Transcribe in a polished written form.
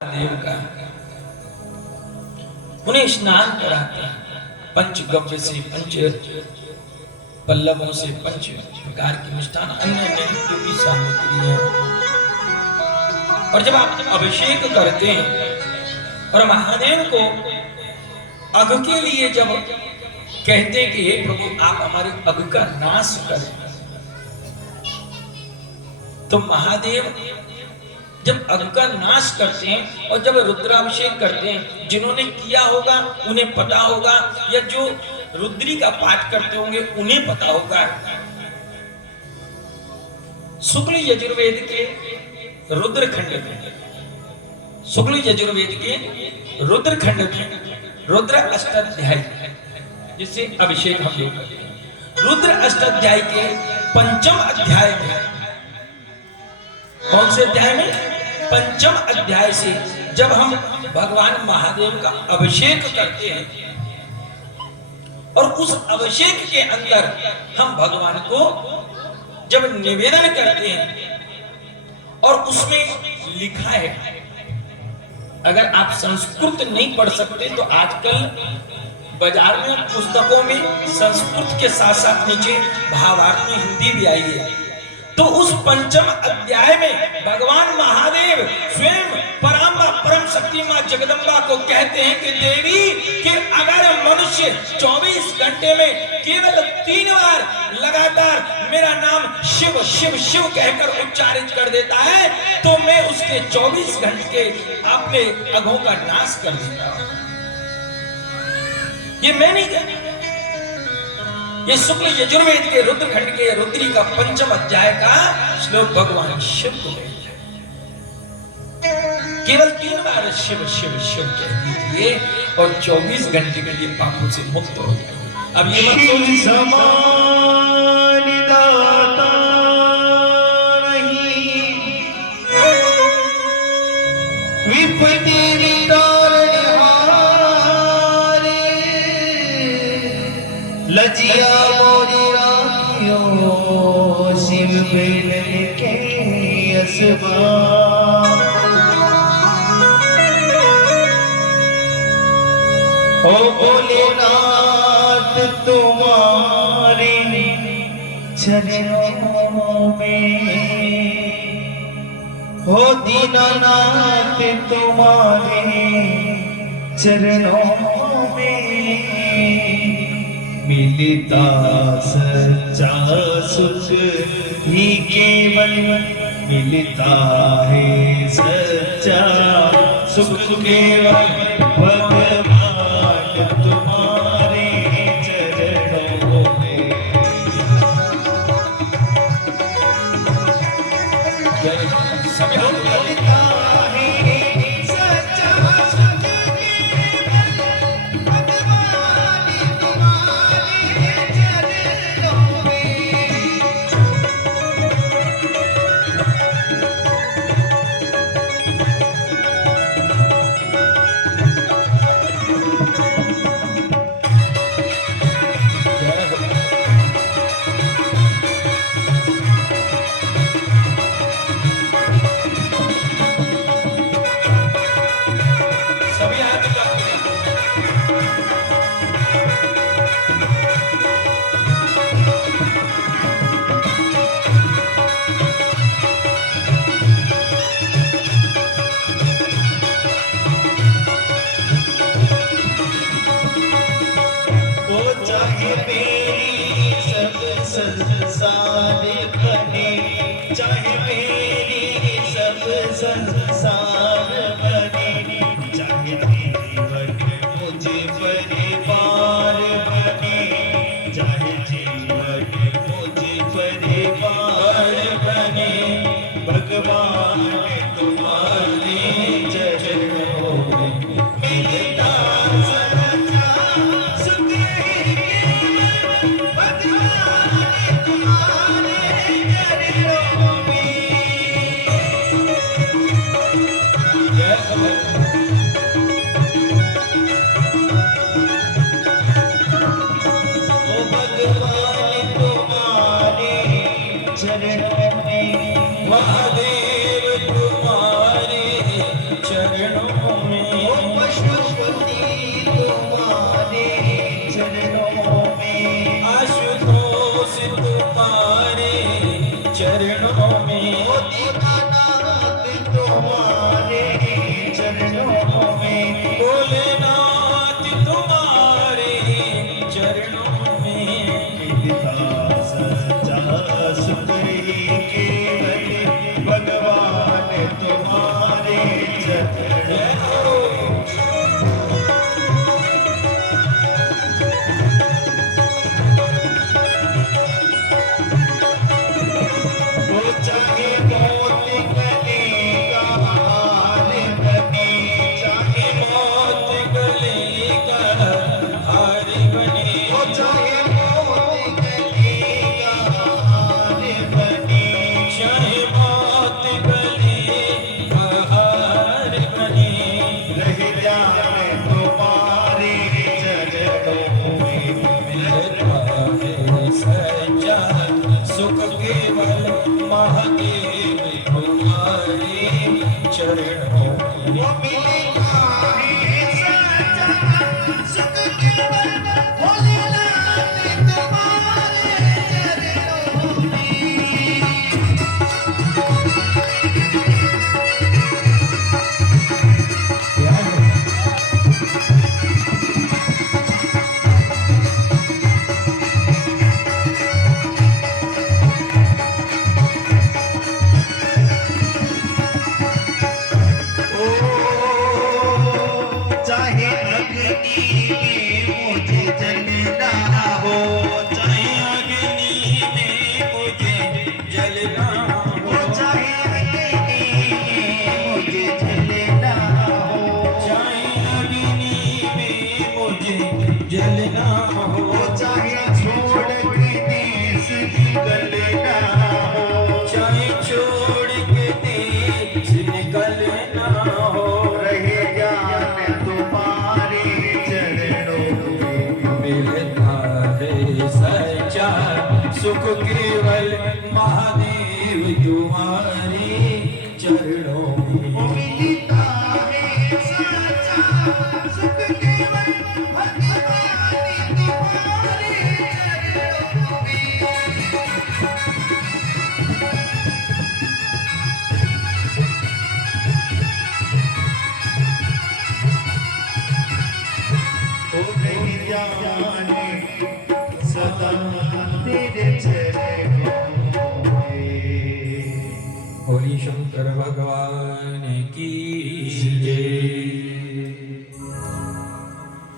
देव का उन्हें स्नान कराते हैं पंचगव्य से, पंच पल्लवों से, पंच प्रकार की मिष्ठान अन्य अन्य जो भी सामग्री है। और जब आप अभिषेक करते हैं और महादेव को अघ के लिए जब कहते हैं कि हे प्रभु आप हमारे अघ का नाश करें, तो महादेव जब अघ का नाश करते हैं और जब रुद्राभिषेक करते हैं, जिन्होंने किया होगा उन्हें पता होगा, या जो रुद्री का पाठ करते होंगे उन्हें पता होगा। शुक्ल यजुर्वेद के रुद्रखंड में, शुक्ल यजुर्वेद के रुद्रखंड में रुद्र अष्टाध्याय जिससे अभिषेक हम लोग करते हैं, रुद्र अष्टाध्याय के पंचम अध्याय में, कौन से अध्याय में? पंचम अध्याय से जब हम भगवान महादेव का अभिषेक करते हैं और उस अभिषेक के अंदर हम भगवान को जब निवेदन करते हैं और उसमें लिखा है, अगर आप संस्कृत नहीं पढ़ सकते तो आजकल बाजार में पुस्तकों में संस्कृत के साथ साथ नीचे भावार्थ में हिंदी भी आई है। तो उस पंचम अध्याय में भगवान महादेव स्वयं परम शक्ति मां जगदम्बा को कहते हैं कि देवी कि अगर मनुष्य 24 घंटे में केवल 3 बार लगातार मेरा नाम शिव शिव शिव कहकर उच्चारित कर देता है तो मैं उसके 24 घंटे अपने अघों का नाश कर देता हूं। ये मैं नहीं कहता, ये शुक्ल यजुर्वेद के रुद्रखंड के रुद्री का पंचम अध्याय का श्लोक भगवान शिव को केवल 3 बार शिव शिव शिव कह दीजिए और 24 घंटे के लिए पापों से मुक्त हो जाएंगे। अब ये मत सोचिए लजिया मोरी राखियो शिव बेल के असबा ओ भोलेनाथ तुम्हारे चरणों में, हो दीनानाथ तुम्हारे चरणों में मिलता सच्चा सुख ही केवल मिलता है सच्चा सुख केवल भगवान तुम्हारे चरणों में। मिलता है सच्चा सुख केवल भगवान तुम्हारे चरणों में। चाहे मेरी सब संसार बने, चाहे मेरी सब संसार बने, चाहे जीवन मुझ परिवार बने, चाहे जीवन मुझ परिवार बने, भगवान तुम्हारे चरणों में मिलता चरणों में महादेव तुम्हारे चरणों चरणों वो चाहे मौत गले का हाल बने, चाहे मौत गले का हार बने, वो चाहे मौत गले का हाल बने, चाहे मौत गले का हार बने, रह जाए तुम्हारे चरणों में मिलता है सच्चा सुख केवल महादेव तुम्हारे चरणों में। वो मिलता है सच्चा सुख केवल भोलेनाथ तुम्हारे चरणों में। चाहे अग्नि में मुझे जलना हो, चाहे अग्नि में मुझे जलना वो हो, चाहे अग्नि में मुझे जलना हो, चाहे अग्नि में मुझे जलना हो, वो चाहे छोड़ के देश निकलना हो, चाहे छोड़ के देश निकलना हो, रह जाने तुम्हारे चरणों में। मिलता है सच्चा सुख केवल महादेव तुम्हारे चरणों वो में। मिलता है सच्चा सुख केवल भगवान तुम्हारे चरणों में। ओ नहीं जाने सदा तेरे चरणों में। होली शंकर भगवान की